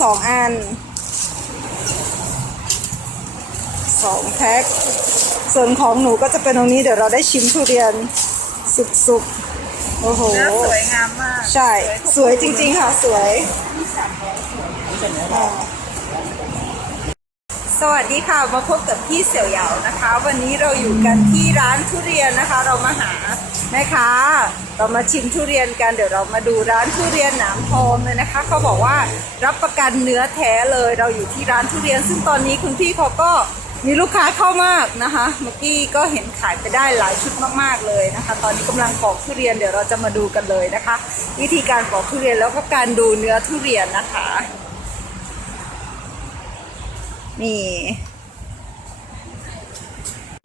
สองอันสองแพ็คส่วนของหนูก็จะเป็นตรงนี้เดี๋ยวเราได้ชิมทุเรียนสุกๆโอ้โหเนื้อสวยงามมาก ใช่ สวยจริงๆค่ะสวยอ่าสวัสดีค่ะมาพบกับพี่เสี่ยวเหยานะคะ วันนี้เราอยู่กันที่ร้านทุเรียนนะคะ เรามาหาแม่ค้า เรามาชิมทุเรียนกันเดี๋ยวเรามาดูร้านทุเรียนหนามทองเลยนะคะเขาบอกว่ารับประกันเนื้อแท้เลยเราอยู่ที่ร้านทุเรียน ซึ่งตอนนี้คุณพี่เขาก็มีลูกค้าเข้ามากนะคะ เมื่อกี้ก็เห็นขายไปได้หลายชุดมากๆเลยนะคะ ตอนนี้กำลังปอกทุเรียนเดี๋ยวเราจะมาดูกันเลยนะคะ วิธีการปอกทุเรียนแล้วก็การดูเนื้อทุเรียนนะคะ นี่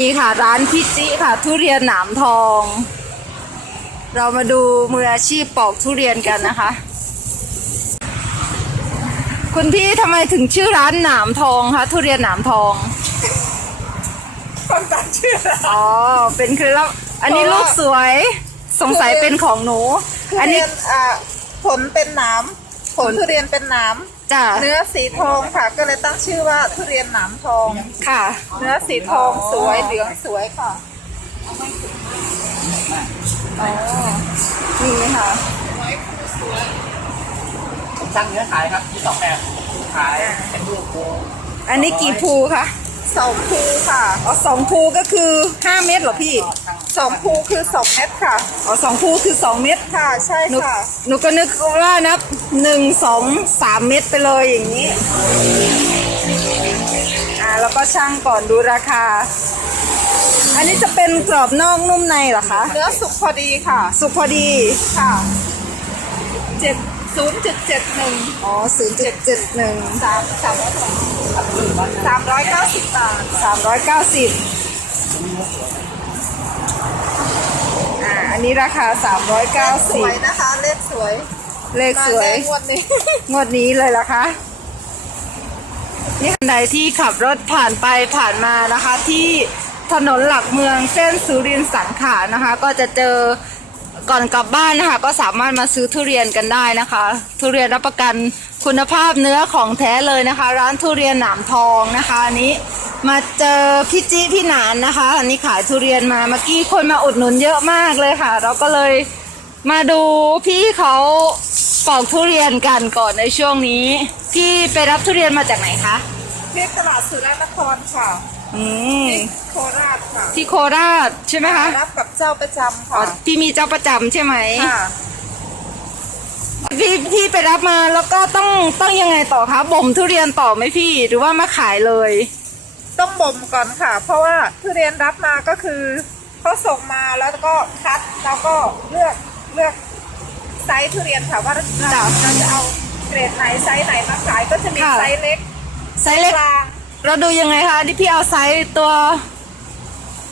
นี่ค่ะร้านพิจิค่ะ ทุเรียนหนามทอง เรามาดูมืออาชีพปอกทุเรียนกันนะคะ คุณพี่ทำไมถึงชื่อร้านหนามทองคะทุเรียนหนามทองคนตัดเชื่ออ๋อเป็นคือแล้วอันนี้เพลูราะกว่าสวยสงสัยเป็นของหนูทุอันเรีนี้ยนอ่าผลเป็นหนามผลทุเรียนเป็นหนามจ้ะเนื้อสีทองค่ะ ก็เลยตั้งชื่อว่าทุเรียนหนามทองค่ะ เนื้อสีทองสวยเหลืองสวยค่ะ นี่ค่ะผมสั่งเนื้อขายครับมีสองแบบขายเป็นลูกโป่งอันนี้กี่ภูคะสองภูค่ะอ๋อสองภูก็คือห้าเม็ดเหรอพี่สองภูคือสองเม็ดค่ะอ๋อสองภูคือสองเม็ดค่ะ ใช่หนูค่ะหนูก็นึกว่านับหนึ่งสองสามเม็ดไปเลยอย่างนี้อ่าแล้วก็ช่างก่อนดูราคา อันนี้จะเป็นกรอบนอกนุ่มในเหรอคะ เนื้อสุกพอดีค่ะ สุกพอดี ค่ะเจ็ดศูนย์จุดเจ็ดหนึ่งอ๋อศูนย์เจ็ดเจ็ดหนึ่งสามสามสามร้อยเก้าสิบบาทสามร้อยเก้าสิบอ่า อันนี้ราคาสามร้อยเก้าสสิบวยนะคะ เลขสวยเลขสวย มาแน่งวดนี้ งวดนี้เลยล่ะคะ นี่คันใดที่ขับรถผ่านไปผ่านมานะคะ ที่ ถนนหลักเมืองเส้นสุรินทร์สังขานะคะ ก็จะเจอก่อนกลับบ้านนะคะ ก็สามารถมาซื้อทุเรียนกันได้นะคะ ทุเรียนรับประกันคุณภาพเนื้อของแท้เลยนะคะ ร้านทุเรียนหนามทองนะคะอันนี้มาเจอพี่จิพี่หนานนะคะ อันนี้ขายทุเรียนมาเมื่อกี้คนมาอุดหนุนเยอะมากเลยค่ะ เราก็เลยมาดูพี่เขาปอกทุเรียนกันก่อนในช่วงนี้ พี่ไปรับทุเรียนมาจากไหนคะที่ตลาดสุรานครค่ะ อืมที่โคราชค่ะที่โคราชใช่ไหมคะรับกับเจ้าประจำอ๋อค่ะพี่มีเจ้าประจำใช่ไหมค่ะ พี่พี่ไปรับมาแล้วก็ต้องต้องยังไงต่อคะบ่มทุเรียนต่อไหมพี่ หรือว่ามาขายเลย ต้องบ่มก่อนค่ะ เพราะว่าทุเรียนรับมาก็คือเขาส่งมาแล้วก็คัดแล้วก็เลือกเลือกไซส์ทุเรียนค่ะว่าเราจ้ะเราจะเอาเกรดไหนไซส์ไหนมาขายก็จะมีค่ะ ไซส์เล็กไซส์เล็กกลาง เราดูยังไงคะที่พี่เอาไซส์ตัว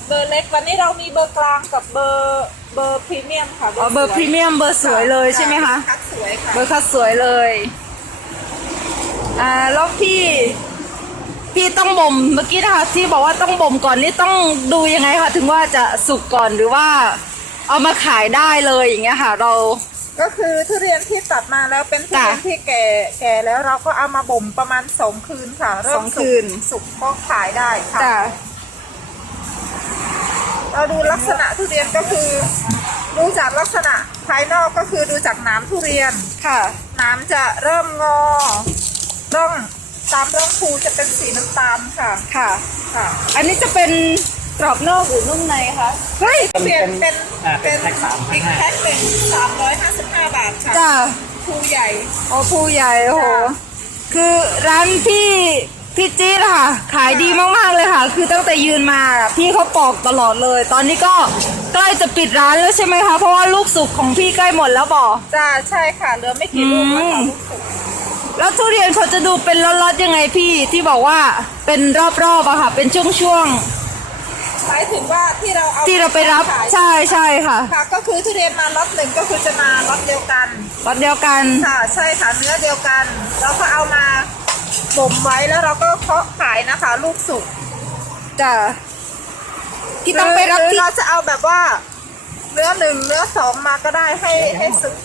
เบอร์เล็กวันนี้เรามีเบอร์กลางกับเบอร์เบอร์พรีเมียมค่ะอ๋อเบอร์พรีเมียมเบอร์สวยเลยใช่ไหมคะคัดสวยค่ะเบอร์คัดสวยเลยอ่าแล้วพี่พี่ต้องบ่มเมื่อกี้นะคะที่บอกว่าต้องบ่มก่อนนี่ต้องดูยังไงคะถึงว่าจะสุกก่อนหรือว่า เอามาขายได้เลยอย่างเงี้ยค่ะ เรา ก็คือทุเรียนที่ตัดมาแล้วเป็นทุเรียนจ้ะที่แก่แก่แล้วเราก็เอามาบ่มประมาณสองคืนค่ะเริ่สมองสุคืกนสุกก็ขายได้ค่ะจะเราดูลักษณะทุเรียนก็คือ ดูจากลักษณะภายนอกก็คือดูจากหน้ำทุเรียนค่ะ หน้ำจะเริ่มงอร่องตามร่องภูจะเป็นสีน้ำตาลค่ะค่ะ ค่ะ อันนี้จะเป็น กรอบนอกหรือนุ่มในคะเฮ้ยเปลี่ยนเป็นอ่าเป็เป็นนแพ็คสามพันอีกห้า แพ็คหนึ่งสามร้อยห้าสิบห้าบาทค่ะจ้าภูใหญ่โอ้ผู้ใหญ่โอ้โหจ้ะคือร้านพี่พี่จี๊ดอะค่ะ ขายดีมากๆเลยค่ะ คือตั้งแต่ยืนมาอะพี่เขาปอกตลอดเลย ตอนนี้ก็ใกล้จะปิดร้านแล้วใช่ไหมคะ เพราะว่าลูกสุกของพี่ใกล้หมดแล้วบอก จ้าใช่ค่ะเหลือไม่กี่ลูกแล้วค่ะอืมลูกสุกแล้วทุเรียนเขาจะดูเป็นล็อตๆยังไงพี่ที่บอกว่าเป็นรอบๆอะค่ะ เป็นช่วง หมายถึงว่าที่เราเอาๆที่เราไปรับขายใช่ใช่ค่ะค่ะ ก็คือทุเรียนมาล็อตหนึ่งก็คือจะมาล็อตเดียวกันล็อตเดียวกันค่ะใช่ค่ะเนื้อเดียวกัน เราก็เอามาบ่มไว้แล้วเราก็เคาะขายนะคะ ลูกสุกจ้ะที่ต้องไปรับหรือที่เราจะเอาแบบว่า เนื้อหนึ่งเนื้อสองมาก็ได้ให้ให้สุก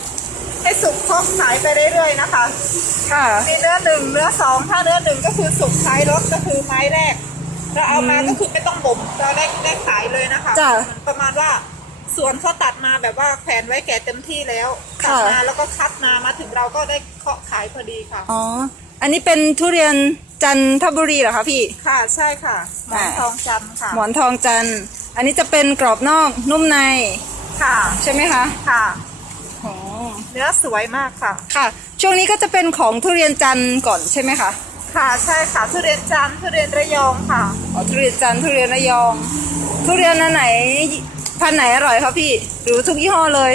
ให้สุกเขาขายไปเรื่อยๆนะคะ ค่ะมีเนื้อหนึ่งเนื้อสองถ้าเนื้อหนึ่งก็คือสุกท้ายรถก็คือไม้แรก เราเอามาก็คือไม่ต้องบ่มเราได้ได้ขายเลยนะคะ จ้ะประมาณว่าสวนเขาตัดมาแบบว่าแขวนไว้แก่เต็มที่แล้วตัค่ะดมาแล้วก็คัดมามาถึงเราก็ได้เคาะขายพอดีค่ะ อ๋อ อันนี้เป็นทุเรียนจันทบุรีเหรอคะพี่ ค่ะใช่ค่ะหมอนอ่าทองจันทร์ค่ะหมอนทองจันทร์อันนี้จะเป็นกรอบนอกนุ่มในค่ะใช่ไหมคะค่ะ อ๋อเนื้อสวยมากค่ะ ค่ะ ช่วงนี้ก็จะเป็นของทุเรียนจันทร์ก่อนใช่ไหมคะ ค่ะใช่ค่ะทุเรียนจันทร์ทุเรียนระยองค่ะอ๋อทุเรียนจันทร์ทุเรียนระยอง ทุเรียนอันไหนพันธุ์ไหนอร่อยคะพี่หรือทุกยี่ห้อเลย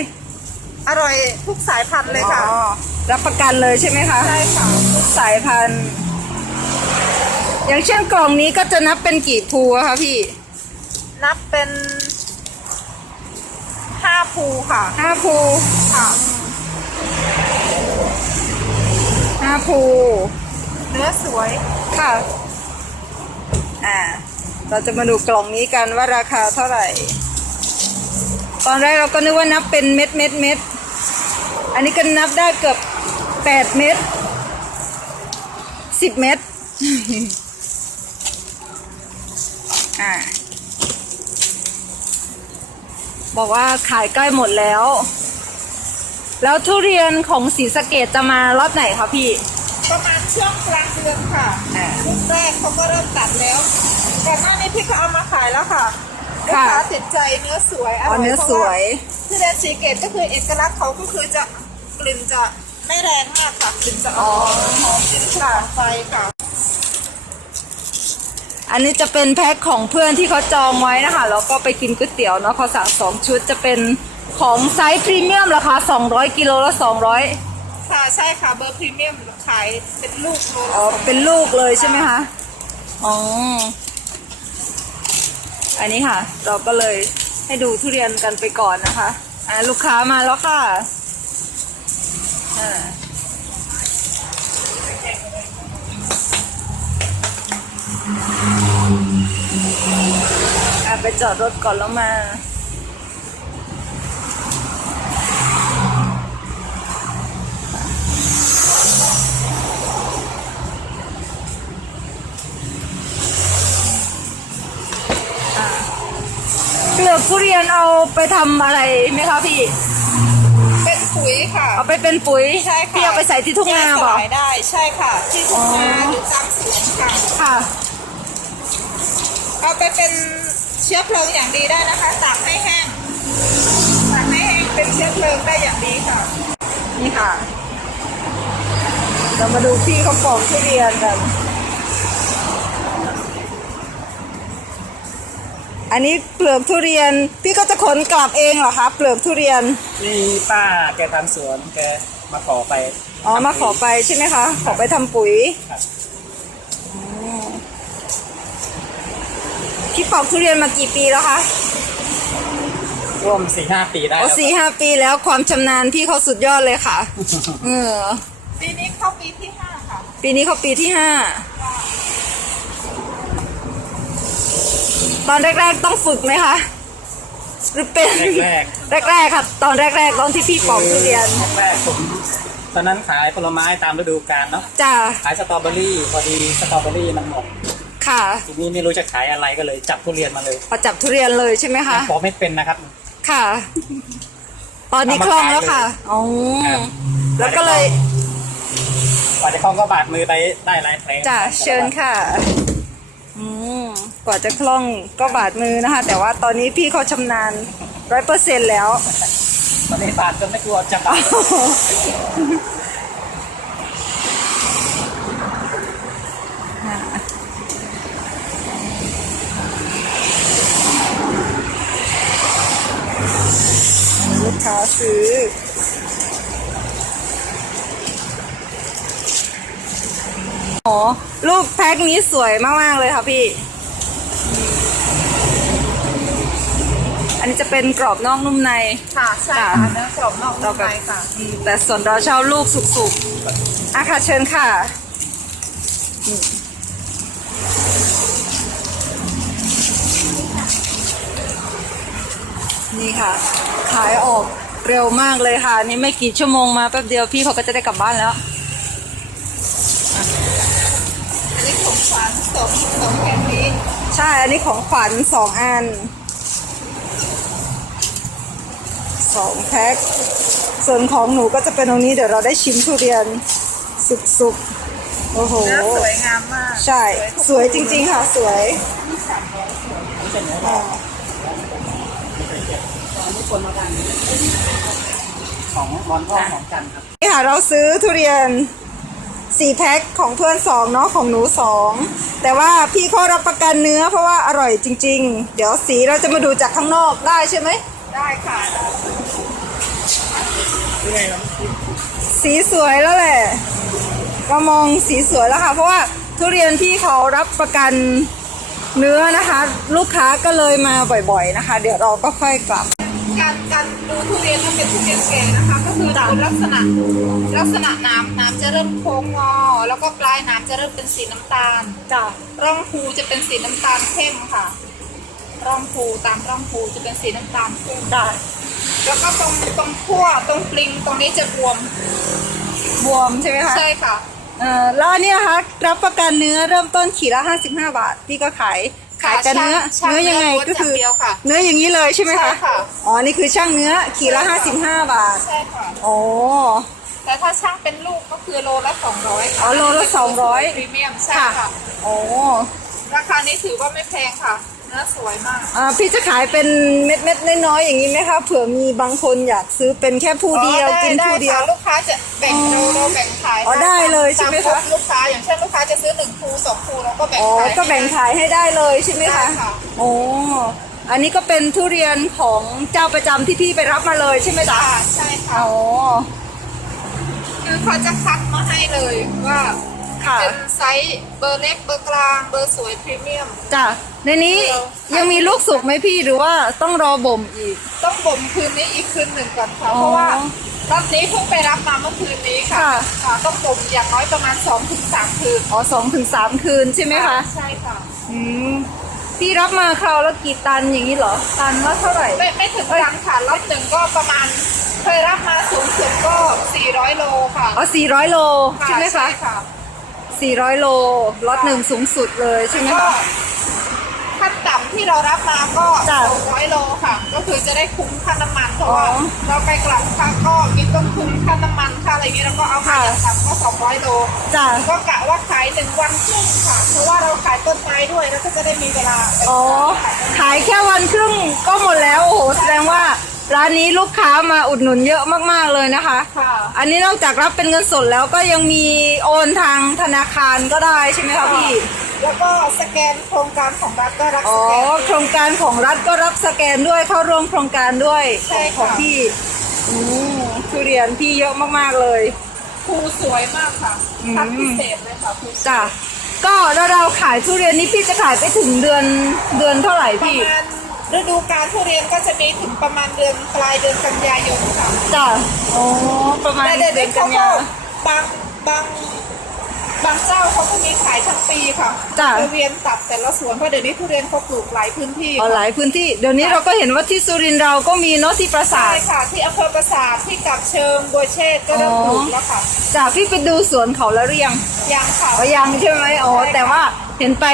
อร่อยทุกสายพันธุ์เลยค่ะอ๋อรับประกันเลยใช่ไหมคะใช่ค่ะทุกสายพันธุ์ อย่างเช่นกล่องนี้ก็จะนับเป็นกี่ภูอะคะพี่ นับเป็นห้าภูค่ะห้าภูค่ะห้าภู เนื้อสวยค่ะ อ่า เราจะมาดูกล่องนี้กันว่าราคาเท่าไหร่ ตอนแรกเราก็นึกว่านับเป็นเม็ดเม็ดเม็ด อันนี้ก็นับได้เกือบแปดเม็ดสิบเม็ด อ่า บอกว่าขายใกล้หมดแล้ว แล้วทุเรียนของศรีสะเกดจะมารอบไหนคะพี่ ประมาณ ช่วงกลางเดือนค่ะอ่าลูกแรกเขาก็เริ่มตัดแล้วก่อนหน้านี้พี่เขาเอามาขายแล้วค่ะลูกค่ะค้าติดใจเนื้อสวยออ๋อร่อยเนื้อเพราะสวว่ายทุเรียนสีเกตก็คือเอกลักษณ์เขาก็คือจะกลิ่นจะไม่แรงมากค่ะกลิ่นจะอ่อนหอมกลิ่นค่ะไฟค่ะ อันนี้จะเป็นแพ็คของเพื่อนที่เขาจองไว้นะคะแล้วก็ไปกินก๋วยเตี๋ยวเนาะเขาสั่งสองชุดจะเป็นของไซส์พรีเมียมราคา 200 กิโลละ200 ค่ะใช่ค่ะเบอร์พรีเมียมขายเป็นลูกโลอ๋อ เป็นลูกเลยใช่ไหมคะ อ๋อ อันนี้ค่ะ เราก็เลยให้ดูทุเรียนกันไปก่อนนะคะ อ่าลูกค้ามาแล้วค่ะ อ่า อะไปจอดรถก่อนแล้วมา เปลือกทุเรียนเอาไปทำอะไรไหมคะพี่ เป็นปุ๋ยค่ะ เอาไปเป็นปุ๋ยใช่ค่ะพี่เอาไปใส่ที่ทุ่งนาแยกบสอกลายได้ใช่ค่ะ ที่ทุ่งนาอ๋อ หรือตามสวนค่ะ ค่ะ เอาไปเป็นเชื้อเพลิงอย่างดีได้นะคะตากให้แห้งตากให้แห้งเป็นเชื้อเพลิงได้อย่างดีค่ะ นี่ค่ะ เรามาดูพี่เขาปอกทุเรียนกัน อันนี้เปลือกทุเรียน พี่ก็จะขนกลับเองเหรอคะเปลือกทุเรียนนี่ป้าแกทำสวนแกมาขอไปอ๋อมาขอไปใช่ไหมคะ ขอไปทำปุ๋ยครับพี่ปอกทุเรียนมากี่ปีแล้วคะร่วมสี่ห้าปีได้โอ้แล้วสี่ห้าปีแล้วความชำนาญพี่เขาสุดยอดเลยค่ะ เออปีนี้เข้าปีที่ห้าค่ะ ปีนี้เขาปีที่ห้า อนแรก ๆต้องฝึกไหมคะหรือเป็นแรกแรกๆครับ ตอนแรก ๆ ตอนที่พี่ปอกทุเรียนๆแรกๆผมตอนนั้นขายผลไม้ตามฤดูกาลเนาะจ้าขายสตรอเบอรี่พอดีสตรอเบอรี่มันหมดค่ะทีนี้ไม่รู้จะขายอะไรก็เลยจับทุเรียนมาเลยประจับทุเรียนเลยใช่ไหมคะปอกไม่เป็นนะครับ ค่ะ ตอนนี้คล่องแล้วค่ะอ๋อครับแล้วก็เลยกว่าจะคล่องก็บาดมือไปได้หลายเพลงจ้าเชิญค่ะอืม กว่าจะคล่องก็บาดมือนะคะ แต่ว่าตอนนี้พี่เขาชำนาญร้อยเปอร์เซ็นต์แล้ว ตอนนี้บาดจนไม่กลัวจะบาดลูกค้าซื้ออ๋อลูกแพ็คนี้สวยมาก ๆ เลยค่ะพี่ อันนี้จะเป็นกรอบนอกนุ่มใน ค่ะใช่ค่ะเนื้อกรอบนอกนุ่มในค่ะอืมแต่ส่วนเราชอบลูกสุกๆอะค่ะเชิญค่ะอืมนี่ค่ะ ขายออกเร็วมากเลยค่ะ นี่ไม่กี่ชั่วโมงมาแป๊บเดียวพี่เขาก็จะได้กลับบ้านแล้ว อันนี้ของขวัญสองสองแผ่นนี้ ใช่ อันนี้ของขวัญสองอัน สองแพ็คส่วนของหนูก็จะเป็นตรงนี้เดี๋ยวเราได้ชิมทุเรียนสุกๆ โอ้โหเนื้อสวยงามมาก ใช่ สวยจริงๆค่ะ สวยอ่าทุกคนมากันของมอนทองของจันทร์ครับนี่ค่ะเราซื้อทุเรียนสี่แพ็คของเพื่อนสองเนาะของหนูสองแต่ว่าพี่เขารับประกันเนื้อเพราะว่าอร่อยจริง ๆ เดี๋ยวสีเราจะมาดูจากข้างนอกได้ใช่ไหมได้ค่ะยังไงครับ สีสวยแล้วแหละก็มองสีสวยแล้วค่ะ เพราะว่าทุเรียนพี่เขารับประกันเนื้อนะคะ ลูกค้าก็เลยมาบ่อยๆนะคะ เดี๋ยวเราก็ค่อยกลับ การการดูทุเรียนถ้าเป็นทุเรียนแก่นะคะ ก็คือดูลักษณะลักษณะน้ำน้ำจะเริ่มโค้งงอ แล้วก็ปลายน้ำจะเริ่มเป็นสีน้ำตาลจ้ะร่องภูจะเป็นสีน้ำตาลเข้มค่ะ ร่องภูตามร่องภูจะเป็นสีน้ำตาลเข้มจ้ะ แล้วก็ตรงตรงขั้วตรงปลิงตรงนี้จะบวมบวมใช่ไหมคะใช่ค่ะเอ่อแล้วอันเนี่ยนะคะรับประกันเนื้อเริ่มต้นขีดละ55 บาทพี่ก็ขายขายแต่เนื้อช่างเนื้อยังไงเนื้อก็คือล้วนอย่างเดียวค่ะเนื้ออย่างนี้เลยใช่ไหมใช่คะค่ะอ๋อนี่คือช่างเนื้อขีดละใช่ค่ะ55 บาทใช่ค่ะโอ้แต่ถ้าช่างเป็นลูกก็คือโลละสองร้อยอ๋อโลละ200พรีเมียมใช่ค่ะโอ้ราคานี้ถือว่าไม่แพงค่ะ เนื้อสวยมากอ่าพี่จะขายเป็นเม็ดเม็ดๆน้อยๆอย่างนี้ไหมคะเผื่อมีบางคนอยากซื้อเป็นแค่ผู้เดียวอ๋อไกินผู้เดียวไค่ะลูกค้าจะแบ่งเราเราแบ่งขายอ๋อได้เลยใช่ไหมคะ ตาลูกค้าอย่างเช่นลูกค้าจะซื้อหนึ่งภูสองภูเราก็แบ่งอ๋อขาย ก็แบ่งขายให้ได้เลยใช่ไหมคะใช่ค่ะ โอ้อันนี้ก็เป็นทุเรียนของเจ้าประจำที่พี่ไปรับมาเลยใช่ไหมจ๊ะค่ะใช่ค่ะ อ๋อ คือเขาจะคัดมาให้เลยว่า ค่ะ เป็นไซส์เบอร์เล็กเบอร์กลางเบอร์สวยพรีเมียม จ้ะในนี้เรายัยังมีลูกสุกไหมพี่หรือว่าต้องรอบ่มอีก ต้องบ่มคืนนี้อีกคืนหนึ่งก่อนค่ะอ๋อเพราะว่ารอบนี้เพิ่งไปรับมาเมื่อคืนนี้ค่ะค่ะ ค่ะต้องบ่มอย่างน้อยประมาณ2-3ถึงคืนอ๋อสองถึงสามคืนใช่ไหมคะใช่ค่ะ อืมพี่รับมาคราวละกี่ตันอย่างนี้เหรอ ตันละเท่าไหร่ ไม่ไม่ถึงตันค่ะรอบหนึ่งก็ประมาณ เคยรับมาสูงสุดก็ 400 โลค่ะอ๋อสี่ร้อยโลใช่ไหมคะค่ะ สี่ร้อยโลล็อตหนึ่งสูงสุดเลยใช่ไหมก็คะ ขั้นต่ำที่เรารับมาก็จ้ะ200โลค่ะ ก็คือจะได้คุ้มค่าน้ำมัน เพราะว่าอ๋อเราไปกลับค่ะก็มีต้นทุนค่าน้ำมันค่าอะไรอย่างนี้แล้วก็เอามาค่ะ อย่างต่ำก็200โลจ้ะก็กะว่าขายหนึ่งวันครึ่งค่ะ เพราะว่าเราขายต้นไม้ด้วยแล้วก็จะได้มีเวลาไปอ๋อขายแค่วันครึ่งก็หมดแล้ว โอ้โห แสดงว่า ร้านนี้ลูกค้ามาอุดหนุนเยอะมากๆเลยนะคะ ค่ะอันนี้นอกจากรับเป็นเงินสดแล้วก็ยังมีโอนทางธนาคารก็ได้ใช่ไหมคะพี่ แล้วก็สแกนโครงการของรัฐก็รับอ๋สอแกน โครงการของรัฐก็รับสแกนด้วยเข้าร่วมโครงการด้วยใช่ค่ะ ของพี่อืมทุเรียนพี่เยอะมากๆเลยภูสวยมากค่ะอืม คัดพิเศษเลยค่ะภูสวยจ้ะก็แล้วเราขายทุเรียนนี้พี่จะขายไปถึงเดือนเดือนเท่าไหร่ประพี่ มาณ ฤดูกาลทุเรียนก็จะมีถึงประมาณเดือนปลายเดือนกันยายนค่ะจ้ะอ๋อประมาณแต่เดืเดี๋ยวอนนี้กัเขานก็ยา บางบางบางเจ้าเขาก็มีขายทั้งปีค่ะจ้ะ ทุเรียนตัดแต่ละสวนเพราะเดี๋ยวนี้ทุเรียนเขาปลูกหลายพื้นที่อ๋อหลายพื้นที่เดี๋ยวนี้เราก็เห็นว่าที่สุรินทร์เราก็มีเนาะที่ปราสาใช่ท ค่ะ ที่อำเภอปราสาทที่กับเชิงบัวเชษฐ์ก็เริ่มอ๋อปลูกแล้วค่ะจ้ะพี่ไปดูสวนเขาแล้วหรือยังยังค่ะ อ๋อยังใช่ไหมอ๋อใช่ค่ะ แต่ว่า เห็นไป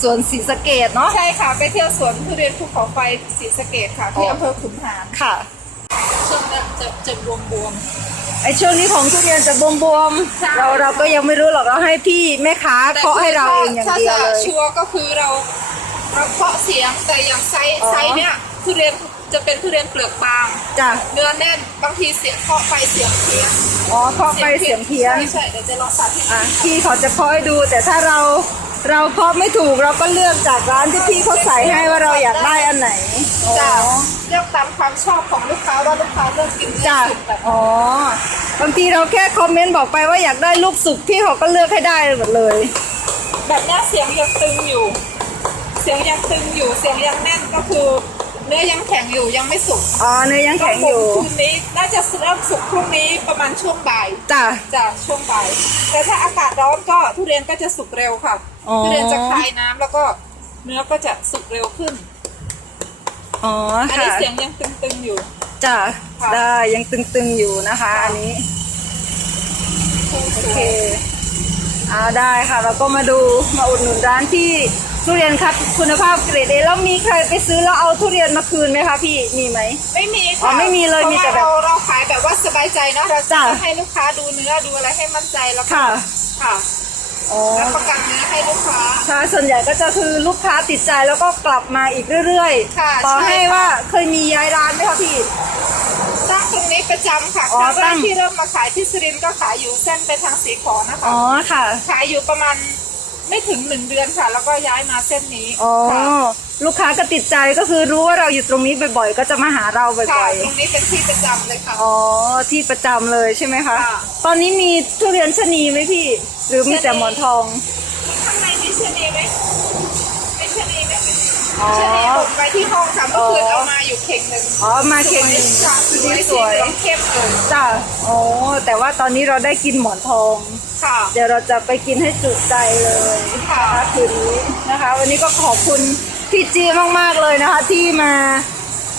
สวนศรีสะเกดเนาะ ใช่ค่ะ ไปเที่ยวสวนทุเรียนภูเขาไฟศรีสะเกดค่ะ ที่อ๋ออำเภอขุนหารค่ะ ช่วงนั้นจะจะบวมบวมไอช่วงนี้ของทุเรียนจะบวมใช่ๆเราเราก็ยังไม่รู้หรอกเราให้พี่แม่ค้าๆเคาะให้เราเองอย่างเดียวเลถ้าจะยชัวร์ก็คือเราเราเคาะเสียงแต่อย่างไซส์อ๋อไซส์เนี้ยทุเรียนจะเป็นทุเรียนเปลือกบางจ้ะเนื้อแน่นบางทีเสียงเคาะไปเสียงเพี้ยนอ๋อเคาะไปเสียงเพี้ยนใช่ใช่เดี๋ยวจะลองสาธิตอะพี่เขาจะเคาะให้ดูแต่ถ้าเรา เราเคาะไม่ถูกเราก็เลือกจากร้านที่พี่เขาใส่ให้ว่าเราอยากได้อันไหนจะอ๋อเลือกตามความชอบของลูกค้าว่าลูกค้าเลือกกินเลือกจ้ะสุกแบบอ๋อบางทีเราแค่คอมเมนต์บอกไปว่าอยากได้ลูกสุกพี่เขาก็เลือกให้ได้หมดเลย แบบเนี้ยเสียงยังตึงอยู่ เสียงยังตึงอยู่เสียงยังแน่นก็คือเนื้อยังแข็งอยู่ยังไม่สุกอ๋อเนื้อยังแข็งอยู่คืนนี้น่าจะเริ่มสุกพรุ่งนี้ประมาณช่วงบ่ายจ้ะจะช่วงบ่ายแต่ถ้าอากาศร้อนก็ทุเรียนก็จะสุกเร็วค่ะอ๋อทุเรียนจะคายน้ำแล้วก็เนื้อก็จะสุกเร็วขึ้นอ๋ออันนี้ค่ะเสียงยังตึงๆอยู่จ้ะค่ะได้ยังตึงๆอยู่นะคะ อันนี้โอเคอ่าได้ค่ะ เราก็มาดูมาอุดหนุนร้านที่ ทุเรียนคัดคุณภาพเกรดเอแล้วมีใครไปซื้อแล้วเอาทุเรียนมาคืนไหมคะพี่มีไหม ไม่มีอ๋ค่ะอไม่มีเลยพราะมีแต่ว่าแบบเราเราขายแบบว่าสบายใจเนาะเราจ้ะ จะให้ลูกค้าดูเนื้อดูอะไรให้มั่นใจแล้วก็ค่ะค่ะอ๋อรับประกันเนื้อให้ลูกค้าใช่ส่วนใหญ่ก็จะคือลูกค้าติดใจแล้วก็กลับมาอีกเรื่อยค่ะๆต่อใช่ให้ค่ะ ว่าเคยมีย้ายร้านไหมคะพี่ ตั้งตรงนี้ประจำค่ะอ๋อครั้งแรตั้กง ที่เริ่มมาขายที่สุรินทร์ก็ขายอยู่เส้นไปทางสีขอนะคะ อ๋อค่ะขขายอยู่ประมาณ ไม่ถึงหนึ่งเดือนค่ะ แล้วก็ย้ายมาเส้นนี้อ๋อค่ะลูกค้าก็ติดใจก็คือรู้ว่าเราอยู่ตรงนี้บ่อยๆ ก็จะมาหาเราค่ะบ่อยตรงนี้เป็นที่ประจำเลยค่ะ ๆอ๋อที่ประจำเลยใช่ไหมคะค่ะ ตอนนี้มีทุเรียนชะนีไหมพี่ หรือมีแต่หมอนทอง ข้างในมีชะนีไหมมีชะนีไหมอ๋อ ชะนีผมไปที่ห้องค่ะเมื่อคืนอ๋อเอามาอยู่เข่งหนึ่งอ๋อมาเข่งหนึ่งค่ะสวยสสีวยเหลืองเข้มเลยจ้ะโอ้แต่ว่าตอนนี้เราได้กินหมอนทอง ค่ะ เดี๋ยวเราจะไปกินให้จุใจเลยค่ะนะคะคืนนี้นะคะ วันนี้ก็ขอบคุณพี่จีมากๆเลยนะคะ ที่มา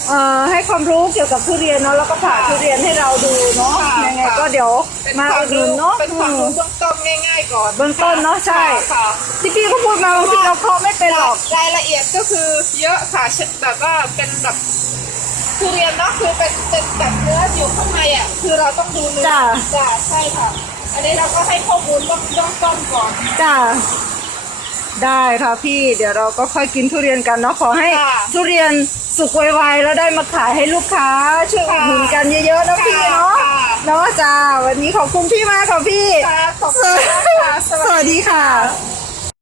เอ่อให้ความรู้เกี่ยวกับทุเรียนเนาะแล้วก็ผ่าค่ะทุเรียนให้เราดูเนาะค่ะยังไงค่ะก็เดี๋ยวเป็นมาควาอุมดหนุรู้นเนาะเป็นความอืรู้มเบื้องต้นง่ายๆก่อนเบื้องต้นเนอะใช่ ค่ะที่พี่ก็พูดมาบางทีเราเคาะไม่เป็นหรอกรายละเอียดก็คือเยอะค่ะเช่นแบบว่าเป็นแบบทุเรียนเนาะคือเป็นเป็นแบบเนื้ออยู่ข้างในอะคือเราต้องดูเนื้อจ้ะจ้ะใช่ค่ะ อันนี้เราก็ให้ข้อมูลเบื้องเบื้องต้นก่อน จ้าได้ค่ะพี่ เดี๋ยวเราก็ค่อยกินทุเรียนกันเนาะขอให้ค่ะทุเรียนสุกไวๆแล้วได้มาขายให้ลูกค้า ช่วยอุดหนุนกันเยอะๆนะพี่ค่ะเนาะค่ะเนาะจ้าวันนี้ขอบคุณพี่มากค่ะพี่ ค่ะขอบคุณมากค่ะสวัสดีค่ะ